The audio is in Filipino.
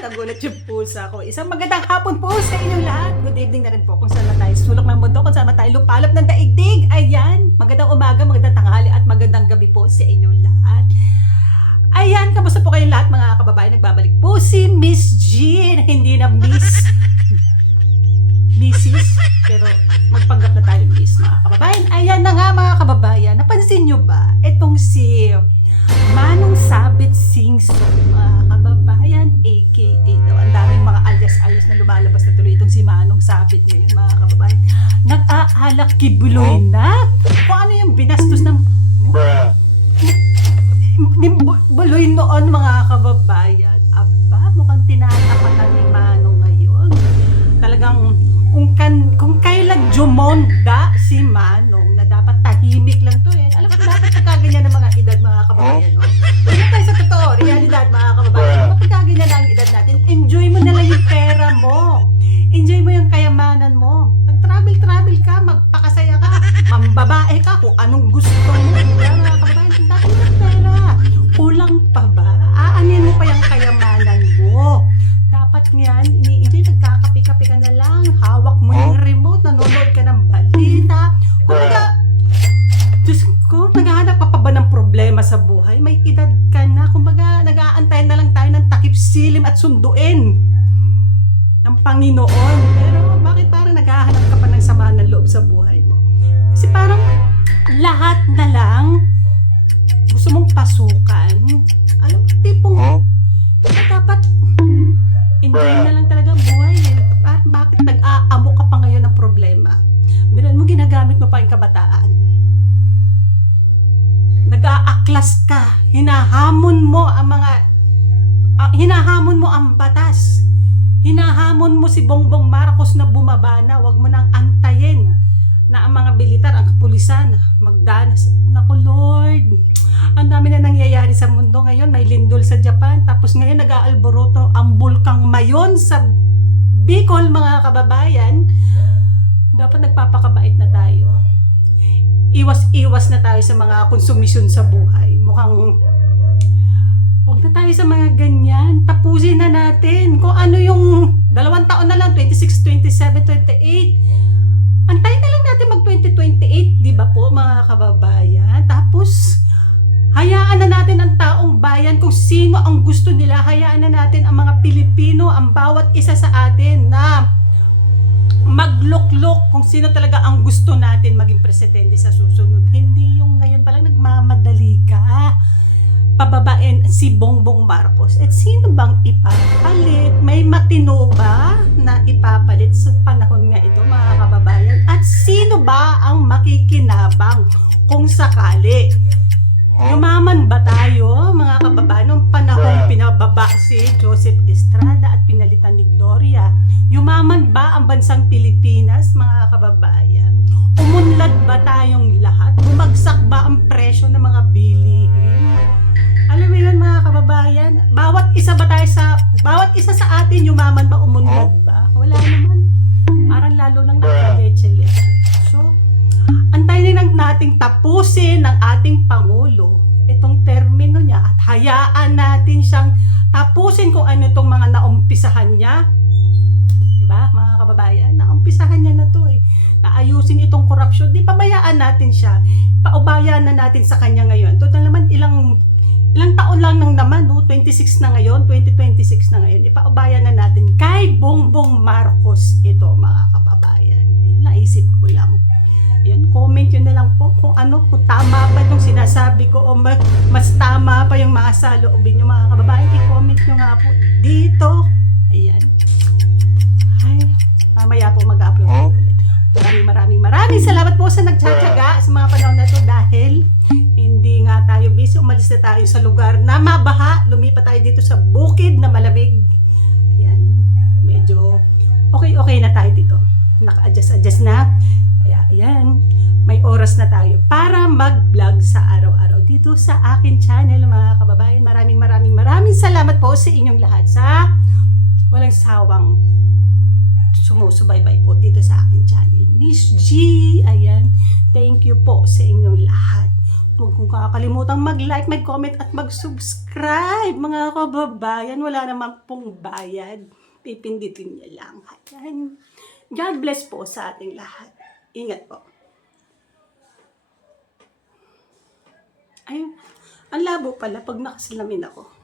nagulat yung pusa ko. Isang magandang hapon po sa inyong lahat. Good evening na rin po kung saan na tayo sulok ng mundo, kung saan na tayo lupalop ng daigdig. Ayan, magandang umaga, magandang tanghali at magandang gabi po sa inyong lahat. Ayan, kamusta po kayong lahat mga kababayan? Nagbabalik po si Miss G, hindi na Miss Mrs. Pero magpanggap na tayo Miss mga kababayan. Ayan na nga mga kababayan, napansin nyo ba? Itong si Manong Sabit Singso, mga kababayan, aka daw, ang daming mga alias-alias na lumalabas na tuloy itong si Manong Sabit ngayon, mga kababayan. Nag-aalak kibuloy na kung ano yung binastos ng buloy noon, mga kababayan. Aba, mukhang tinatapatan ni Manong ngayon. Talagang kung kailan jumonda si Manong na dapat tahimik lang to eh. Alam mo, dapat pagkaganyan ng mga edad, mga kababayan. No? Hindi tayo sa totoo, realidad, mga kababayan. Kung pagkaganyan na ang edad natin, enjoy mo na lang yung pera mo. Enjoy mo yung kayamanan mo. Mag-travel ka, magpakasaya ka, mambabae ka, kung anong gusto mo. Diba, mga kababayan, ang dami ng pera. Kulang pa ba? Aanin mo pa yung kayamanan mo. Dapat ngayon, ini-enjoy, nagkakapi-kapi ka na lang, hawak mo yung remote, nanonood ka ng balita. Kumbaga, Diyos ko, naghahanap ka pa ba ng problema sa buhay? May edad ka na, kumbaga, nag-aantay na lang tayo ng takip silim at sunduin ng Panginoon. Pero bakit parang naghahanap ka pa ng sama ng loob sa buhay mo? Kasi parang lahat na lang gusto mong pasukan. Alam mo, tipong dapat enjoy na lang talaga ang buhay eh. Bakit nag-aamo ka pa ngayon ng problema? Biruin mo, ginagamit mo pa yung kabataan. Nag-aaklas ka. Hinahamon mo ang batas. Hinahamon mo si Bongbong Marcos na bumaba na. Huwag mo nang antayin na ang mga militar, ang kapulisan, magdanas. Naku Lord, ang dami na nangyayari sa mundo ngayon. May lindol sa Japan, tapos ngayon nag-aalboroto ang bulkang Mayon sa Bicol, mga kababayan. Dapat nagpapakabait na tayo. Iwas-iwas na tayo sa mga konsumisyon sa buhay. Mukhang huwag na tayo sa mga ganyan. Tapusin na natin kung ano yung 2 taon na lang, 26, 27, 28. Antayin na lang natin mag 2028, di ba po mga kababayan? Tapos hayaan na natin ang taong bayan kung sino ang gusto nila. Hayaan na natin ang mga Pilipino, ang bawat isa sa atin na magluklok kung sino talaga ang gusto natin maging presidente sa susunod. Hindi yung ngayon palang nagmamadali ka pababain si Bongbong Marcos. At sino bang ipapalit? May matino ba na ipapalit sa panahon nga ito, mga kababayan? At sino ba ang makikinabang kung sakali? Yumaman ba tayo, mga kababayan, nung panahon pinababa si Joseph Estrada at pinalitan ni Gloria? Yumaman ba ang bansang Pilipinas, mga kababayan? Umunlad ba tayong lahat? Bumagsak ba ang presyo ng mga bilihin? Alam mo yun, mga kababayan, bawat isa sa atin yumaman ba, umunlad ba? Wala naman. Parang lalo lang nakaleche-leche. So, antayin lang nating tapusin ng ating Pangulo itong termino niya at hayaan natin siyang tapusin kung ano itong mga naumpisahan niya. Diba, mga kababayan? Naumpisahan niya na to eh. Naayusin itong korupsyon. Di pabayaan natin siya. Paubayan na natin sa kanya ngayon. Total naman ilang taon lang nang naman, no? 26 na ngayon, 2026 na ngayon. Ipaubayan na natin kay Bongbong Marcos ito, mga kababayan. Ayun, naisip ko lang. Ayun, comment yun na lang po kung kung tama ba itong sinasabi ko o mas tama pa yung mga saloobin nyo, mga kababayan. I-comment nyo nga po dito. Ayan. Ay, mamaya po mag-upload ulit. Maraming salamat po sa nagtsatsaga sa mga panahon na ito dahil hindi nga tayo busy. Umalis na tayo sa lugar na mabaha. Lumipat tayo dito sa bukid na malamig. Ayan, medyo okay na tayo dito. Naka-adjust na. Kaya ayan, may oras na tayo para mag-vlog sa araw-araw dito sa akin channel, mga kababayan. Maraming salamat po sa inyong lahat sa walang sawang sumusubaybay po dito sa akin channel. Miss G, ayan, thank you po sa inyong lahat. Huwag kong kakalimutan mag-like, mag-comment at mag-subscribe. Mga kababayan, wala naman pong bayad. Pipindutin niya lang. Ayan. God bless po sa ating lahat. Ingat po. Ayun, ang labo pala pag nakasalamin ako.